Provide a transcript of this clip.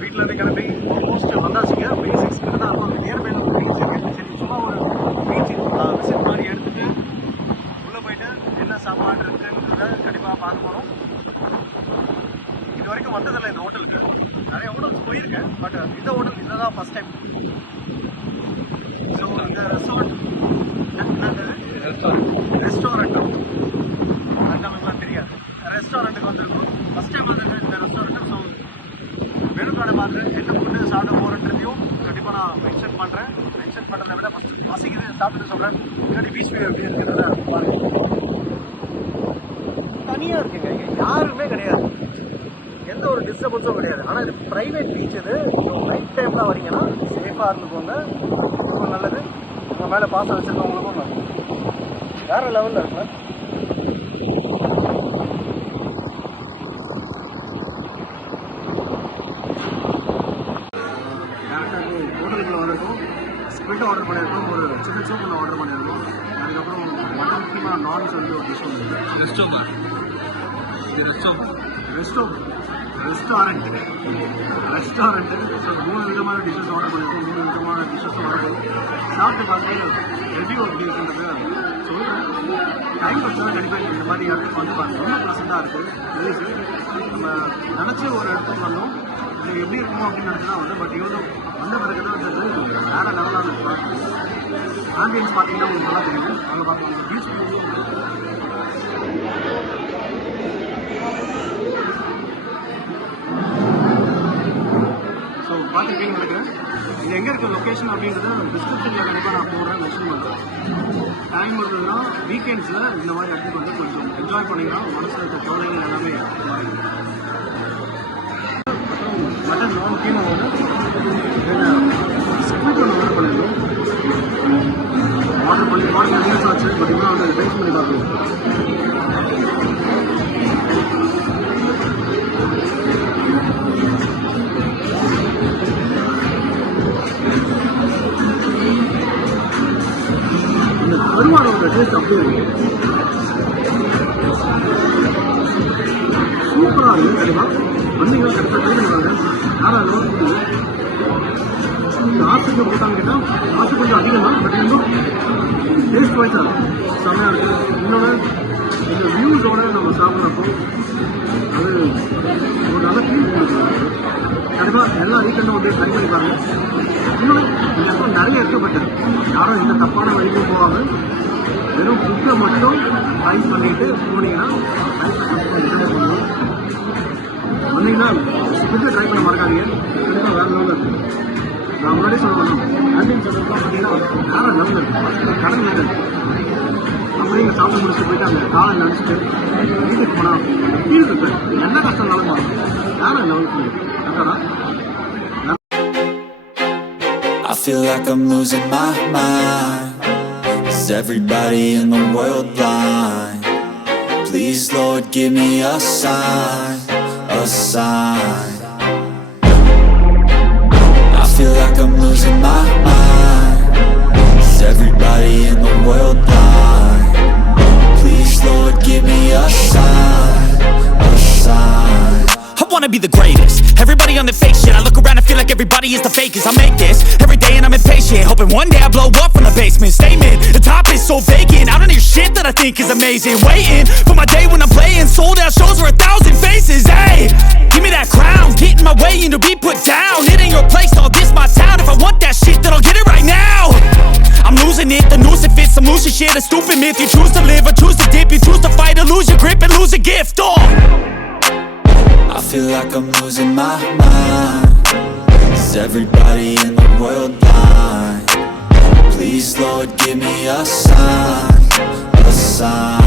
வீட்டில் இருந்து கிளம்பி ஆல்மோஸ்ட் வந்தாச்சுங்க. பீச் 6 தான் இருக்கும். நியர்பை ஒரு பீச் இருக்குது. சரி சும்மா ஒரு பீச் விசிட் மாதிரி எடுத்துகிட்டு உள்ளே போயிட்டு என்ன சாப்பாடு இருக்குன்றத கண்டிப்பாக பார்க்க போகிறோம். இது வரைக்கும் வந்ததில்லை இந்த ஹோட்டலுக்கு. நிறைய ஹோட்டல்ஸ் போயிருக்கேன், பட் இந்த ஹோட்டல் இதுதான் ஃபஸ்ட் டைம். ஸோ இந்த ரெஸ்டாரண்ட் அது நமக்குலாம் தெரியாது. ரெஸ்டாரண்ட்டுக்கு வந்திருக்கோம் ஃபஸ்ட் டைம் வந்து இந்த ரெஸ்டாரண்ட்டு. ஸோ மெனு கார்டை பார்த்து என்ன ஃபுட்டு சாப்பிட போகிறன்றதையும் கண்டிப்பாக நான் மென்ஷன் பண்ணுறேன். மென்ஷன் பண்ணுறதை விட ஃபஸ்ட்டு பசிக்குது சாப்பிட்டு சொல்கிறேன். முன்னாடி பீச் வியூ எப்படி இருக்கிறத பாருங்கள். தனியாக இருக்குங்க, இங்கே யாருமே கிடையாது, எந்த ஒரு டிஸ்டர்பன்ஸும் கிடையாது. ஆனால் இது ப்ரைவேட் பீச். இது நைட் டைமில் வரீங்கன்னா சேஃபாக இருந்துக்கோங்க, ரொம்ப நல்லது. உங்கள் மேலே பாசம் வச்சுருக்கவங்களுக்கும் வேறு லெவலில் இருக்கும். ஹோட்டலுக்குள்ள வந்திருக்கோம். ஸ்பிரிட் ஆர்டர் பண்ணியிருக்கோம், ஒரு சின்ன சூப் ஒன்று ஆர்டர் பண்ணியிருக்கோம். அதுக்கப்புறம் மட்டன் கீமா நான்ஸ் வந்து ஒரு டிஷ் வந்து ரெஸ்டாரண்ட்டு. ஸோ 3 விதமான டிஷ்ஷஸ் ஆர்டர் பண்ணியிருக்கோம். 3 விதமான டிஷ்ஷஸ் ஆர்டர் பண்ணி சாப்பிட்டு பார்த்து ரிவ்யூ எப்படி இருக்குன்றது சொல்கிறேன். டைம் வச்சா கண்டிப்பாக இந்த மாதிரி இடத்துக்கு வந்து பாருங்கள். ரொம்ப ப்ளசண்ட்டாக இருக்குது. பிளேஸு நம்ம நினச்சி ஒரு இடத்துக்கு வந்தோம், இது எப்படி இருக்குமோ அப்படின்னு நினச்சி தான் வந்து. பட் இவ்வளோ வந்த பிறகு தான் வந்தது வேறு லெவலாக இருக்கும். ஆம்பியன்ஸ் பார்த்தீங்கன்னா உங்களுக்கு நல்லா தெரியும். அங்கே பார்க்கலாம் பீச். ஸோ பார்த்துருக்கீங்க நினைக்கிறேன். இது எங்கே இருக்க லொக்கேஷன் அப்படின்றத டிஸ்கிரிப்ஷனில் கண்டிப்பாக நான் போடுறேன், மென்ஷன் பண்ணுறேன். டைம் இருந்ததுன்னா வீக்கெண்ட்ஸில் இந்த மாதிரி இடத்துக்கு வந்து கொஞ்சம் என்ஜாய் பண்ணிங்கன்னா மனசில் இருக்க கவலைகள் எல்லாமே மட்டன் நான் கீழே வந்து ஸ்பிரிட் ஒன்று ஆர்டர் பண்ணியிருக்கோம். ஆர்டர் பண்ணி நிறைய ஆச்சு. பட் இன்னும் வந்து டேஸ்ட் பண்ணி பார்க்கணும். இந்த கருவாடோட டேஸ்ட் அப்படியே இருக்கு, சூப்பராக இருக்குது. கண்டிப்பாக வந்தீங்கன்னா கரெக்டாக ட்ரை பண்ணுவாங்க. யாராக நோட் காசுக்கு போட்டான்னு கேட்டால் காசு கொஞ்சம் அதிகம் தான். பட் இன்னும் டேஸ்ட் வைஸாக இருக்கும், செம்மையாக இருக்குது. இன்னொன்று இந்த வியூஸோடு நம்ம சாப்பிட்றப்போ அது ஒரு நல்ல ஃபீல் கொடுக்குறாங்க. கண்டிப்பாக எல்லா வீக்கெண்டும் வந்து ட்ரை பண்ணி பாருங்க. இன்னொன்று இந்த இடத்துல நிறைய இருக்குது, பட் யாரும் இந்த தப்பான வழிக்கும் போகாமல் வெறும் ஃபுட்டை மட்டும் ட்ரை பண்ணிட்டு போனீங்கன்னா வந்தீங்கன்னா ஃபுட்டை ட்ரை பண்ண மறக்காதீங்க. கண்டிப்பாக வேறு லெவலில் இருக்குது. நான் முன்னாடி சொல்லணும், ஆம்பியன்ஸ் பார்த்தீங்கன்னா வேறு லெவலில் இருக்குது. கடல் இருக்குது. அப்படியே இங்கே சாப்பிட்டு முடிச்சுட்டு போயிட்டு அந்த காலை நினச்சிட்டு வீட்டுக்கு போனால் ஃபீல் இருக்குது. என்ன கஷ்டம்னாலும் வரும், வேறு லெவலுக்கு கரெக்டாக. I feel like I'm losing my mind. Is everybody in the world blind? Please, Lord, give me a sign, a sign. I feel like I'm losing my mind. Is everybody in the world blind? Please, Lord, give me a sign, a sign. I wanna be the greatest. Everybody on the fake shit. I look around and feel like everybody is the fakest. I make this every day and I'm impatient, hoping one day I blow up from the basement. Statement, the top is so vacant. I don't hear shit that I think is amazing. Waiting for my day when I'm playing sold out shows for 1,000 faces. Hey, give me that crown, get in my way and to be put down. It ain't your place, all this my town. If I want that shit, then I'll get it right now. I'm losing it, the noose it fits. I'm losing shit, a stupid myth. You choose to live or choose to dip. You choose to fight or lose your grip and lose a gift. Oh, I feel like I'm losing my mind. Is everybody in the world blind? Please, Lord, give me a sign, a sign.